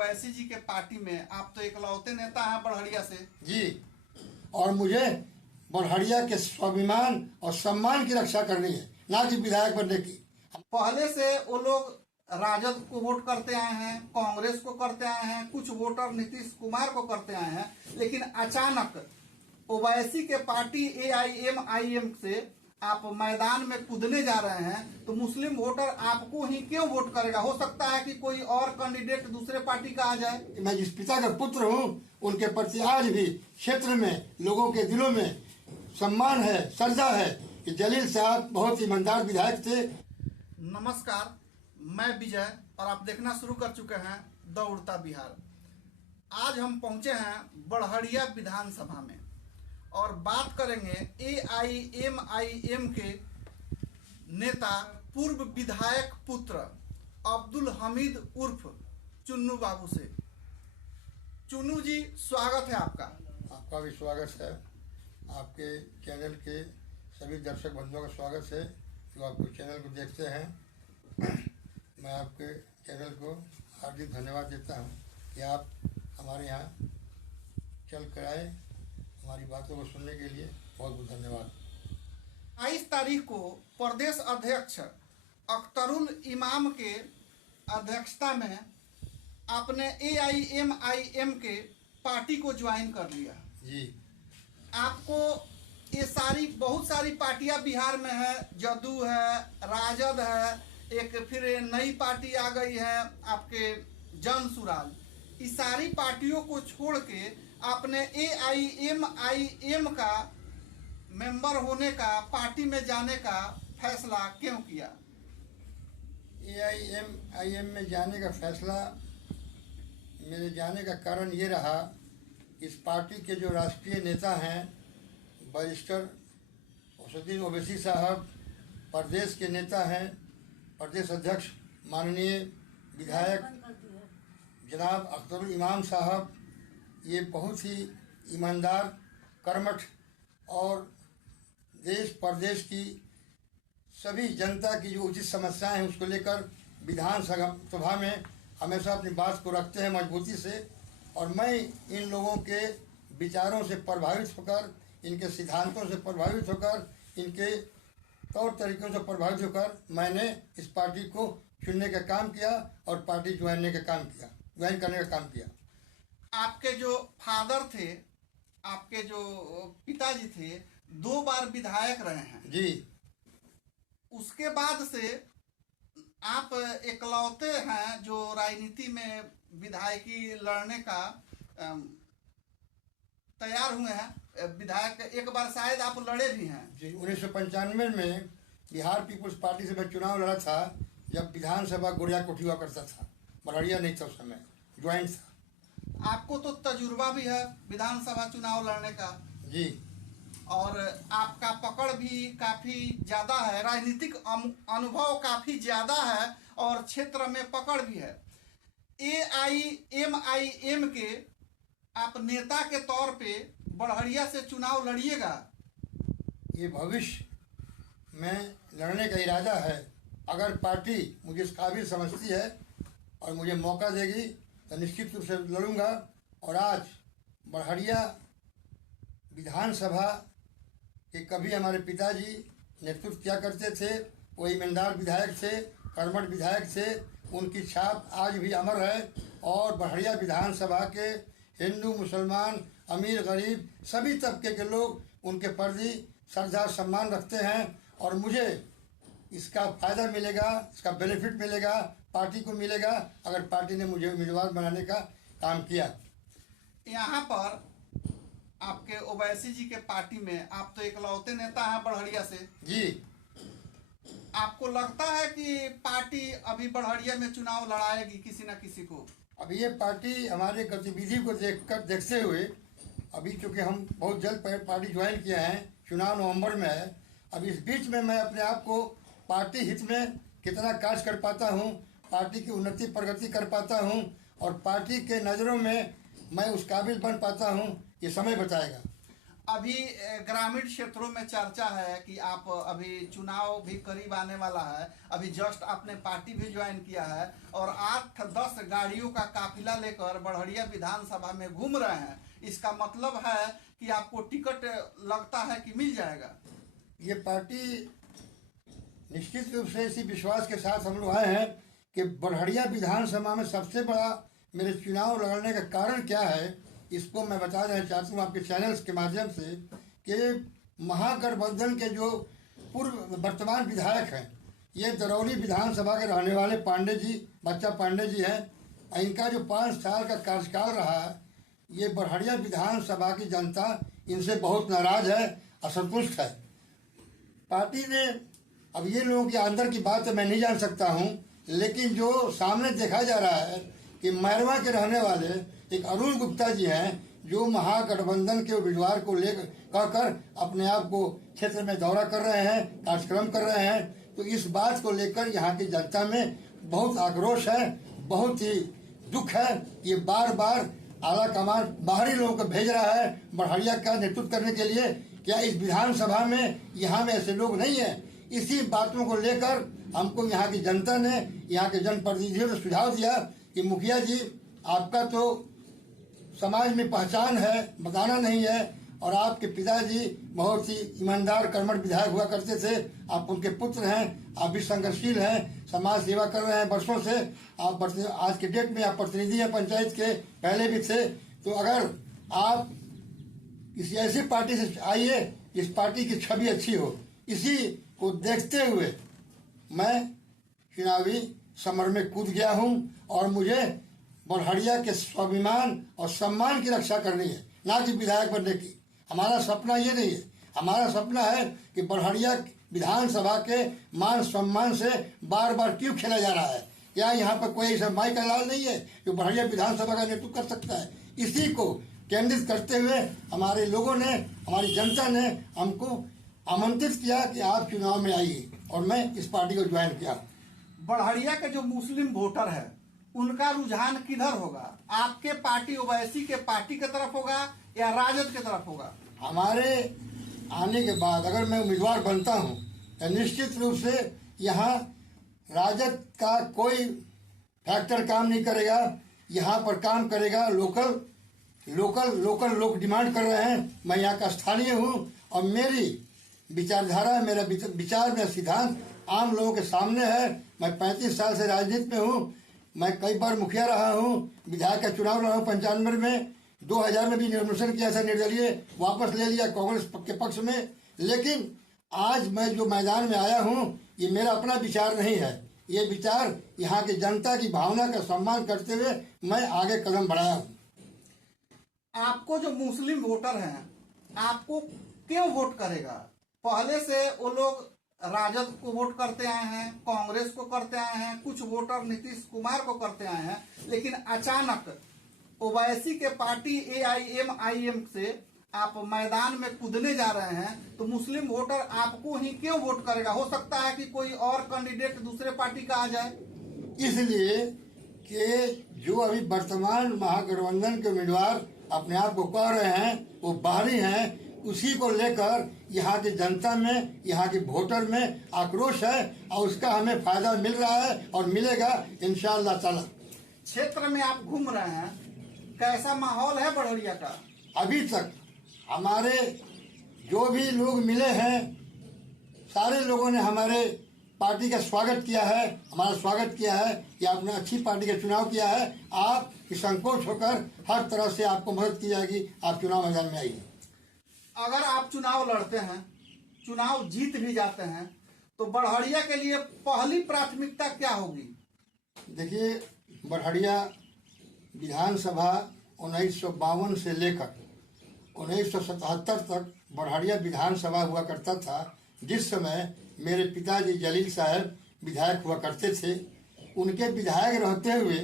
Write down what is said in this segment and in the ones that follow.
ओवैसी जी के पार्टी में आप तो इकलौते नेता हैं बड़हरिया से जी। और मुझे बड़हरिया के स्वाभिमान और सम्मान की रक्षा करनी है, ना कि विधायक बनने की। पहले से वो लोग राजद को वोट करते आए हैं, कांग्रेस को करते आए हैं, कुछ वोटर नीतीश कुमार को करते आए हैं, लेकिन अचानक ओवैसी के पार्टी AIMIM से आप मैदान में कूदने जा रहे हैं, तो मुस्लिम वोटर आपको ही क्यों वोट करेगा? हो सकता है कि कोई और कैंडिडेट दूसरे पार्टी का आ जाए। मैं जिस पिता का पुत्र हूँ, उनके प्रति आज भी क्षेत्र में लोगों के दिलों में सम्मान है, श्रद्धा है कि जलील साहब बहुत ईमानदार विधायक थे। नमस्कार, मैं विजय और आप देखना शुरू कर चुके हैं द उड़ता बिहार। आज हम पहुंचे हैं बड़हरिया विधानसभा में और बात करेंगे AIMIM के नेता पूर्व विधायक पुत्र अब्दुल हमीद उर्फ चुन्नू बाबू से। चुन्नू जी, स्वागत है आपका। आपका भी स्वागत है। आपके चैनल के सभी दर्शक बंधुओं का स्वागत है जो आपको चैनल को देखते हैं। मैं आपके चैनल को हार्दिक धन्यवाद देता हूं कि आप हमारे यहाँ चल कर आए। हमारी बातों को सुनने के लिए बहुत बहुत धन्यवाद। 22 तारीख को प्रदेश अध्यक्ष अख्तरुल इमाम के अध्यक्षता में आपने AIMIM के पार्टी को ज्वाइन कर लिया जी। आपको ये बहुत सारी पार्टियां बिहार में है, जदू है, राजद है, एक फिर नई पार्टी आ गई है आपके जन सुराज। इस सारी पार्टियों को छोड़ के आपने AIMIM का मेंबर होने का, पार्टी में जाने का फैसला क्यों किया? AIMIM में जाने का फैसला मेरे जाने का कारण ये रहा, इस पार्टी के जो राष्ट्रीय नेता हैं बैरिस्टर असदुद्दीन ओवैसी साहब, प्रदेश के नेता हैं, प्रदेश अध्यक्ष माननीय विधायक जनाब अख्तरुल इमाम साहब, ये बहुत ही ईमानदार, कर्मठ और देश प्रदेश की सभी जनता की जो उचित समस्याएं हैं उसको लेकर विधानसभा में हमेशा अपनी बात को रखते हैं मजबूती से। और मैं इन लोगों के विचारों से प्रभावित होकर, इनके सिद्धांतों से प्रभावित होकर, इनके तौर तरीकों से प्रभावित होकर मैंने इस पार्टी को चुनने का काम किया और पार्टी ज्वाइन करने का काम किया। आपके जो फादर थे, आपके जो पिताजी थे, 2 बार विधायक रहे हैं जी। उसके बाद से आप इकलौते हैं जो राजनीति में विधायकी लड़ने का तैयार हुए हैं। विधायक एक बार शायद आप लड़े भी हैं जी। 1995 में बिहार पीपुल्स पार्टी से मैं चुनाव लड़ा था, जब विधानसभा गोरिया कोठी हुआ करता था, बड़हरिया नहीं था उस समय, ज्वाइंट था। आपको तो तजुर्बा भी है विधानसभा चुनाव लड़ने का जी। और आपका पकड़ भी काफी ज्यादा है, राजनीतिक अनुभव काफी ज्यादा है और क्षेत्र में पकड़ भी है। AIMIM के आप नेता के तौर पे बड़हरिया से चुनाव लड़िएगा? ये भविष्य में लड़ने का इरादा है। अगर पार्टी मुझे इस काबिल समझती है और मुझे मौका देगी तो निश्चित रूप से लड़ूंगा। और आज बड़हरिया विधानसभा के कभी हमारे पिताजी नेतृत्व किया करते थे, वो ईमानदार विधायक थे, कर्मठ विधायक थे, उनकी छाप आज भी अमर है। और बड़हरिया विधानसभा के हिंदू, मुसलमान, अमीर, गरीब सभी तबके के लोग उनके प्रति श्रद्धा सम्मान रखते हैं। और मुझे इसका फ़ायदा मिलेगा, इसका बेनिफिट मिलेगा, पार्टी को मिलेगा अगर पार्टी ने मुझे उम्मीदवार बनाने का काम किया। यहाँ पर आपके ओवैसी जी के पार्टी में आप तो इकलौते नेता हैं बड़हरिया से जी। आपको लगता है कि पार्टी अभी बड़हरिया में चुनाव लड़ाएगी किसी न किसी को? अभी ये पार्टी हमारे गतिविधि को देखते हुए, अभी चूँकि हम बहुत जल्द पार्टी ज्वाइन किए हैं, चुनाव नवंबर में है, अब इस बीच में मैं अपने आप को पार्टी हित में कितना कार्य कर पाता हूँ, पार्टी की उन्नति प्रगति कर पाता हूँ और पार्टी के नज़रों में मैं उस काबिल बन पाता हूँ, ये समय बताएगा। अभी ग्रामीण क्षेत्रों में चर्चा है कि आप अभी चुनाव भी करीब आने वाला है, अभी जस्ट आपने पार्टी भी ज्वाइन किया है और 8-10 गाड़ियों का काफिला लेकर बड़हरिया विधानसभा में घूम रहे हैं। इसका मतलब है कि आपको टिकट लगता है कि मिल जाएगा? ये पार्टी निश्चित रूप से इसी विश्वास के साथ हम लोग आए हैं कि बड़हरिया विधानसभा में सबसे बड़ा मेरे चुनाव लड़ने का कारण क्या है, इसको मैं बता देना चाहता हूँ आपके चैनल्स के माध्यम से कि महागठबंधन के जो पूर्व वर्तमान विधायक हैं, ये दरौली विधानसभा के रहने वाले पांडे जी, बच्चा पांडे जी हैं। इनका जो 5 साल का कार्यकाल रहा है, ये बड़हरिया विधानसभा की जनता इनसे बहुत नाराज है, असंतुष्ट है। पार्टी ने, अब ये लोगों के अंदर की बात तो मैं नहीं जान सकता हूँ, लेकिन जो सामने देखा जा रहा है कि मैरवा के रहने वाले एक अरुण गुप्ता जी हैं, जो महागठबंधन के उम्मीदवार को लेकर कहकर अपने आप को क्षेत्र में दौरा कर रहे हैं, कार्यक्रम कर रहे हैं। तो इस बात को लेकर यहाँ की जनता में बहुत आक्रोश है, बहुत ही दुख है। ये बार बार आला कमान बाहरी लोगों को भेज रहा है बड़हरिया का नेतृत्व करने के लिए। क्या इस विधानसभा में यहाँ में ऐसे लोग नहीं है? इसी बातों को लेकर हमको यहाँ की जनता ने, यहाँ के जनप्रतिनिधियों ने सुझाव दिया कि मुखिया जी, आपका तो समाज में पहचान है, बताना नहीं है, और आपके पिताजी बहुत ही ईमानदार कर्मठ विधायक हुआ करते थे, आप उनके पुत्र हैं, आप भी संघर्षशील हैं, समाज सेवा कर रहे हैं वर्षों से। आप आज के डेट में आप प्रतिनिधि हैं पंचायत के, पहले भी थे। तो अगर आप किसी ऐसी पार्टी से आइए जिस पार्टी की छवि अच्छी हो, इसी को देखते हुए मैं चुनावी समर में कूद गया हूं और मुझे बड़हरिया के स्वाभिमान और सम्मान की रक्षा करनी है, ना कि विधायक बनने की। हमारा सपना ये नहीं है। हमारा सपना है कि बड़हरिया विधानसभा के मान सम्मान से बार बार क्यों खेला जा रहा है? क्या यहाँ पर कोई ऐसा माई का लाल नहीं है जो बड़हरिया विधानसभा का नेतृत्व कर सकता है? इसी को केंद्रित करते हुए हमारे लोगों ने, हमारी जनता ने हमको आमंत्रित किया कि आप चुनाव में आइए, और मैं इस पार्टी को ज्वाइन किया। बड़हरिया के जो मुस्लिम वोटर है, उनका रुझान किधर होगा? आपके पार्टी ओवैसी के पार्टी की तरफ होगा या राजद की तरफ होगा? हमारे आने के बाद अगर मैं उम्मीदवार बनता हूं तो निश्चित रूप से यहाँ राजद का कोई फैक्टर काम नहीं करेगा। यहाँ पर काम करेगा लोकल लोग डिमांड कर रहे हैं। मैं यहाँ का स्थानीय हूँ और मेरी विचारधारा, मेरा विचार, मेरा सिद्धांत आम लोगों के सामने है। मैं 35 साल से राजनीति में हूँ। मैं कई बार मुखिया रहा हूँ, विधायक का चुनाव लड़ा हूँ 95 में, 2000 में भी नॉमिनेशन किया था निर्दलीय, वापस ले लिया कांग्रेस के पक्ष में। लेकिन आज मैं जो मैदान में आया हूँ, ये मेरा अपना विचार नहीं है, ये विचार यहाँ की जनता की भावना का सम्मान करते हुए मैं आगे कदम बढ़ाया हूँ। आपको जो मुस्लिम वोटर हैं, आपको क्यों वोट करेगा? पहले से वो लोग राजद को वोट करते आए हैं, कांग्रेस को करते आए हैं, कुछ वोटर नीतीश कुमार को करते आए हैं, लेकिन अचानक ओवैसी के पार्टी AIMIM से आप मैदान में कूदने जा रहे हैं, तो मुस्लिम वोटर आपको ही क्यों वोट करेगा? हो सकता है कि कोई और कैंडिडेट दूसरे पार्टी का आ जाए। इसलिए कि जो अभी वर्तमान महागठबंधन के उम्मीदवार अपने आप को कह रहे हैं वो बाहरी हैं, उसी को लेकर यहाँ की जनता में, यहाँ के वोटर में आक्रोश है और उसका हमें फायदा मिल रहा है और मिलेगा इंशाअल्लाह ताला। क्षेत्र में आप घूम रहे हैं, कैसा माहौल है बड़हरिया का? अभी तक हमारे जो भी लोग मिले हैं, सारे लोगों ने हमारे पार्टी का स्वागत किया है, हमारा स्वागत किया है कि आपने अच्छी पार्टी का चुनाव किया है। आप संकोच होकर हर तरह से आपको मदद की जाएगी, आप चुनाव मैदान में आइए। अगर आप चुनाव लड़ते हैं, चुनाव जीत भी जाते हैं, तो बड़हरिया के लिए पहली प्राथमिकता क्या होगी? देखिए, बड़हरिया विधानसभा 1952 से लेकर 1977 तक बड़हरिया विधानसभा हुआ करता था, जिस समय मेरे पिताजी जलील साहब विधायक हुआ करते थे। उनके विधायक रहते हुए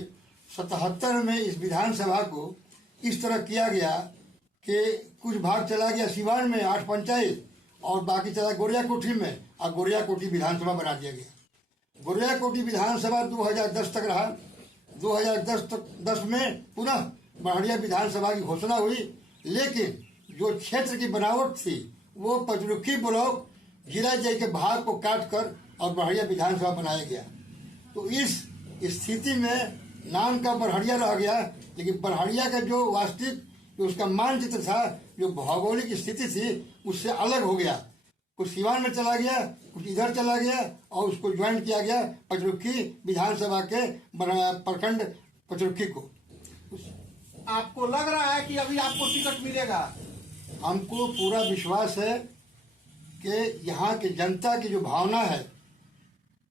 77 में इस विधानसभा को इस तरह किया गया कि कुछ भाग चला गया सिवान में 8 पंचायत और बाकी चला गोरिया कोठी में, और गोरिया कोठी विधानसभा बना दिया गया। गोरिया कोठी विधानसभा 2010 तक रहा। 2010 में पुनः बड़हरिया विधानसभा की घोषणा हुई, लेकिन जो क्षेत्र की बनावट थी वो पचरुखी ब्लॉक जिला जय के भाग को काट कर और बड़हरिया विधानसभा बनाया गया। तो इस स्थिति में नाम का बड़हरिया रह गया, लेकिन बड़हरिया का जो वास्तविक जो उसका मानचित्र था, जो भौगोलिक स्थिति थी, उससे अलग हो गया। कुछ सीवान में चला गया, कुछ इधर चला गया और उसको ज्वाइन किया गया पचरुखी विधानसभा के प्रखंड पचरुखी को। आपको लग रहा है कि अभी आपको टिकट मिलेगा? हमको पूरा विश्वास है कि यहाँ की जनता की जो भावना है,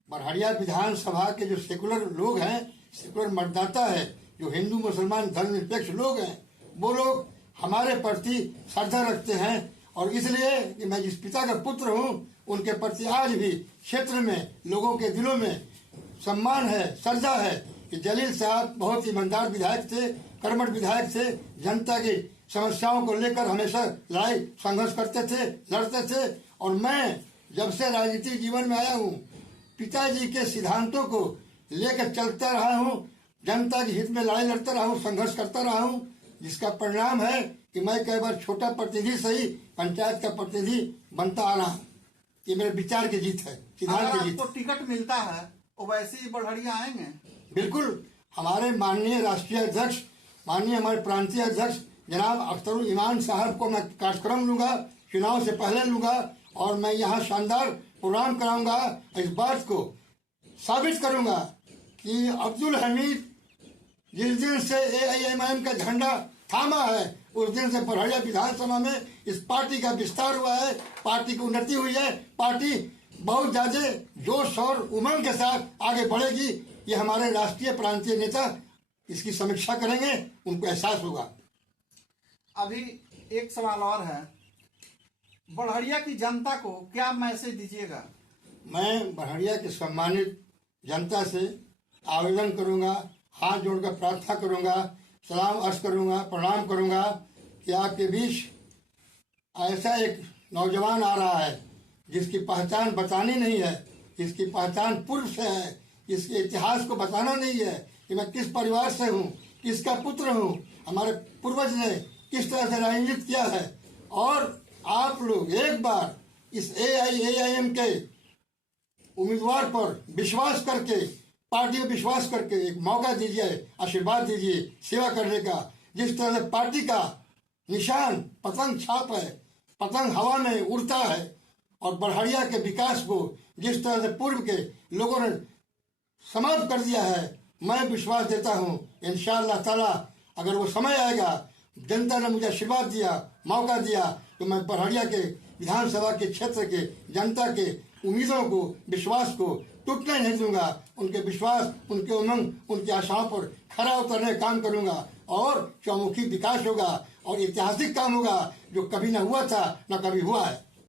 बड़हरिया विधानसभा के जो सेकुलर लोग हैं, सेकुलर मतदाता है, जो हिंदू मुसलमान धर्मनिरपेक्ष लोग हैं, वो लोग हमारे प्रति श्रद्धा रखते हैं। और इसलिए कि मैं जिस पिता का पुत्र हूँ, उनके प्रति आज भी क्षेत्र में लोगों के दिलों में सम्मान है, श्रद्धा है कि जलील साहब बहुत ईमानदार विधायक थे, कर्मठ विधायक थे, जनता की समस्याओं को लेकर हमेशा लड़ाई संघर्ष करते थे, लड़ते थे। और मैं जब से राजनीतिक जीवन में आया हूँ, पिताजी के सिद्धांतों को लेकर चलता रहा हूँ, जनता के हित में लड़ाई लड़ता रहा हूँ, संघर्ष करता रहा हूँ, जिसका परिणाम है कि मैं कई बार छोटा प्रतिनिधि सही पंचायत का प्रतिनिधि बनता आ रहा हूँ। ये मेरे विचार की जीत है, सिद्धांत की जीत। तो टिकट मिलता है वैसे ही बड़हरिया आएंगे? बिल्कुल। हमारे माननीय राष्ट्रीय अध्यक्ष, माननीय हमारे प्रांतीय अध्यक्ष जनाब अख्तरुल इमान साहब को मैं कार्यक्रम लूंगा, चुनाव से पहले लूंगा, और मैं यहाँ शानदार प्रोग्राम कराऊंगा। इस बात को साबित करूंगा कि अब्दुल हमीद जिस दिन से AIMIM का झंडा थामा है, उस दिन से बड़हरिया विधानसभा में इस पार्टी का विस्तार हुआ है, पार्टी की उन्नति हुई है, पार्टी बहुत ज्यादा जोश और उमंग के साथ आगे बढ़ेगी। ये हमारे राष्ट्रीय प्रांतीय नेता इसकी समीक्षा करेंगे, उनको एहसास होगा। अभी एक सवाल और है, बड़हरिया की जनता को क्या मैसेज दीजिएगा? मैं बड़हरिया के सम्मानित जनता से आवेदन करूंगा, हाथ जोड़कर प्रार्थना करूंगा, सलाम अर्ज करूंगा, प्रणाम करूंगा कि आपके बीच ऐसा एक नौजवान आ रहा है जिसकी पहचान बतानी नहीं है, जिसकी पहचान पूर्व से है, जिसके इतिहास को बताना नहीं है कि मैं किस परिवार से हूँ, किसका पुत्र हूँ, हमारे पूर्वज ने किस तरह से राजनीति किया है। और आप लोग एक बार इस AIAIM के उम्मीदवार पर विश्वास करके, पार्टी पर विश्वास करके एक मौका दीजिए, आशीर्वाद दीजिए सेवा करने का। जिस तरह से पार्टी का निशान पतंग छाप है, पतंग हवा में उड़ता है, और बड़हरिया के विकास को जिस तरह से पूर्व के लोगों ने समाप्त कर दिया है, मैं विश्वास देता हूँ इंशाअल्लाह ताला अगर वो समय आएगा, जनता ने मुझे आशीर्वाद दिया, मौका दिया, तो मैं बड़हरिया के विधानसभा के क्षेत्र के जनता के उम्मीदों को, विश्वास को टूटने नहीं दूंगा। उनके विश्वास, उनके उमंग, उनकी आशाओं पर खरा उतरने का काम करूंगा और चौमुखी विकास होगा और ऐतिहासिक काम होगा जो कभी न हुआ था न कभी हुआ है।